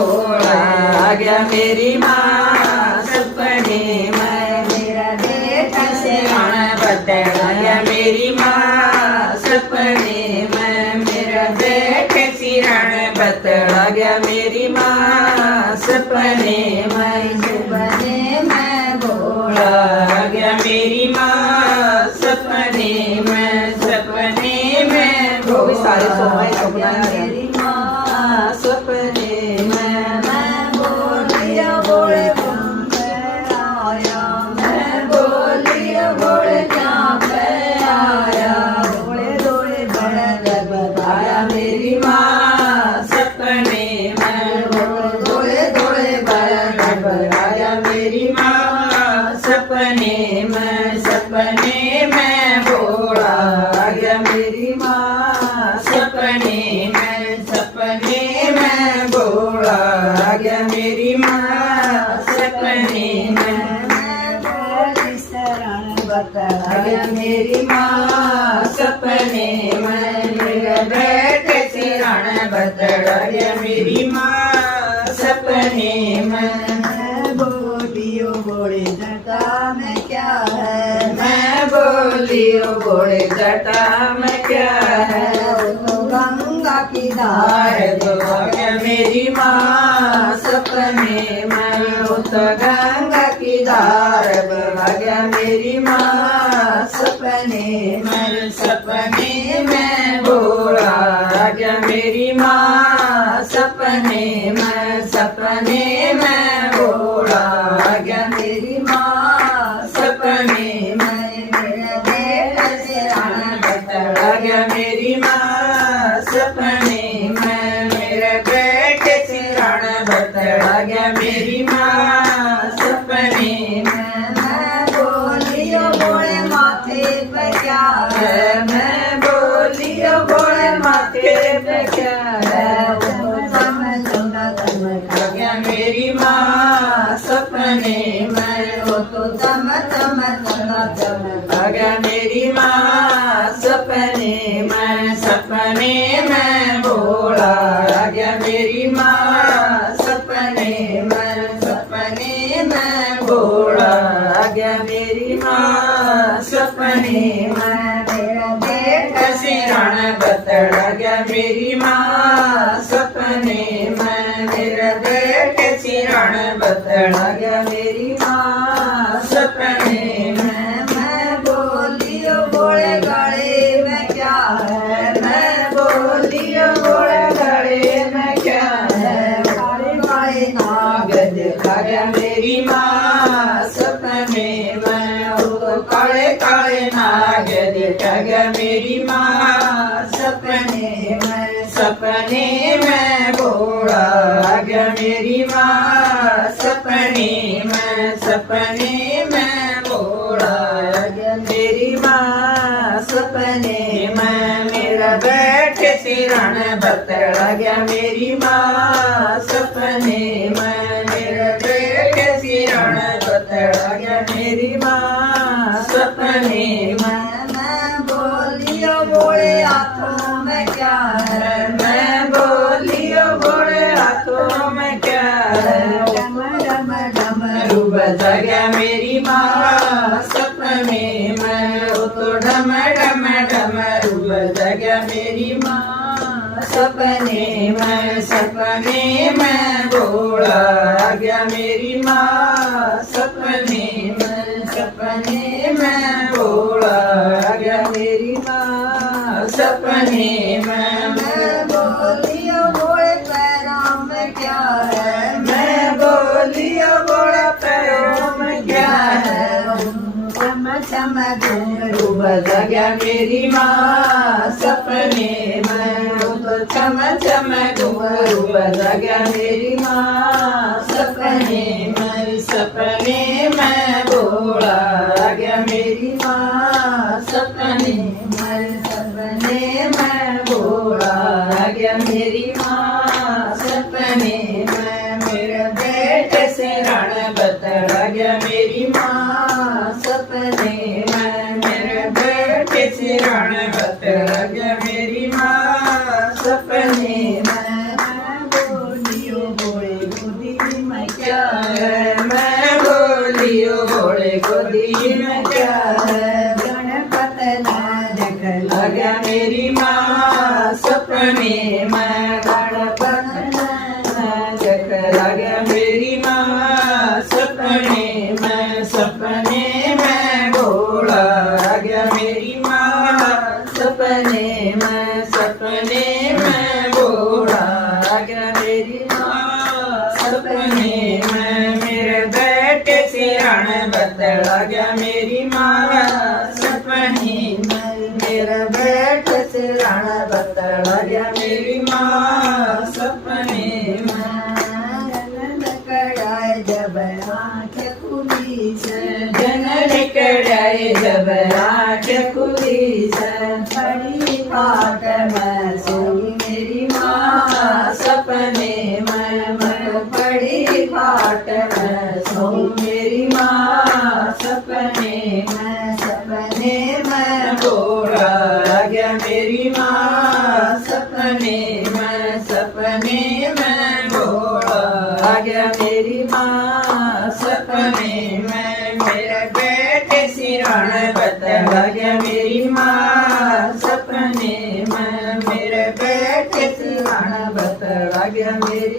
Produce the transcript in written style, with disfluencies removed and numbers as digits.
भोला आ गया मेरी माँ सपने में। मेरा बेटा सिराना बतड़ आ गया मेरी माँ सपने में। मेरा बेटे सिराना बतड़ आ गया मेरी माँ सपने में। सपने में भोला आ गया मेरी माँ सपने में। सपने में वो भी सारे सोमाई सपना मेरी माँ सपने में। मैं बोलिया बोले आया मैं बोलिया बोले क्या पे आया बोले दौड़े बड़ा बताया मेरी माँ सपने में। दौड़े दौड़े बड़ा बताया मेरी माँ सपने में। सपने में भोला आ गया मेरी माँ सपने में। सपने में भोला आ गया मेरी माँ सपने में। आ गया मेरी माँ सपने में। मेरा बेटे सिराना बतड़ आ गया मेरी माँ सपने में। बोलियो बोले जटा में क्या है मैं बोलियो बोले जटा में क्या है। तो गंगा की धार धार तो आ गया मेरी माँ सपने में। वो तो गंगा की धार बहा गया मेरी माँ सपने में। सपने में भोला आ गया मेरी माँ सपने में। सपने में भोला आ गया मेरी माँ सपने में। मेरा बेटा सिराना बतड़ आ गया मेरी माँ सपने में। मेरे बेटे सिराना बतड़ आ गया मेरी माँ सपने में। मैं बोलियो बोले माथे पे क्या है है मैं बोलियो बोले माथे पे क्या है। आ गया मेरी माँ सपने में। वो तो चम चम चम चम आ गया मेरी माँ सपने में। सपने में भोला आ गया मेरी माँ सपने में। सपने में भोला आ गया मेरी माँ सपने में। मेरा बेटा सिराना बतड़ आ गया मेरी माँ सपने में। मेरा बेटे सिराना बतड़ आ गया मेरी माँ सपने में। मैं बोलियो बोले गले में क्या है मैं बोलियो बोले गले में क्या है। काले काले नाग नाग देखा गया मेरी माँ सपने में। वो काले काले नाग देखा गया मेरी माँ सपने में। सपने में भोला आ गया मेरी माँ सपने में। सपने में भोला आ गया मेरी माँ सपने में। मेरा बेटे सिराना बतड़ आ गया मेरी माँ सपने में। मेरा बेटे सिराना बतड़ आ गया मेरी माँ सपने में। मैं बोलियो बोले हाथों में क्या है मैं बोलियो बोले हाथों में क्या है। डम डम डम बजा गया मेरी माँ सपने में। वो तो डम डम डम बजा गया मेरी माँ सपने में। सपने में भोला आ गया मेरी माँ सपने में। सपने में भोला आ गया मेरी माँ सपने में। मैं बोलियो बोले पैरों में क्या है मैं बोलियो बोला पैरों में क्या है। चम चम घुंघरू बजा गया मेरी माँ सपने में। वो तो चम चम घुंघरू बजा गया मेरी माँ सपने में। सपने में भोला आ गया मेरी माँ सपने में। सपने में भोला आ गया मेरी माँ सपने में। मेरा बेटे से रण बतड़ आ गया मेरी माँ सपने में। मेरे बेटे से रण बतड़ आ गया मेरी माँ सपने में। मैं बोलियो बोले माँ सपने में मेरे बेटे सिराने बतला गया मेरी माँ सपने में मेरा बेटे सिराने बतला गया मेरी माँ सपने में कड़ाए जब आँखें खुली से जन निकड़ाए जब आँख खुली से बड़ी बात मैं सोई मेरी माँ सपने में मैं बड़ी बात मैं सोई मेरी माँ सपने मैं सपने में घोड़ा आ गया मेरी माँ सपने में घोड़ा आ गया मेरी माँ सपने में मेरे बेटे सिराने बतला गया मेरी माँ सपने में मेरे बेटे सिराने बतला गया मेरी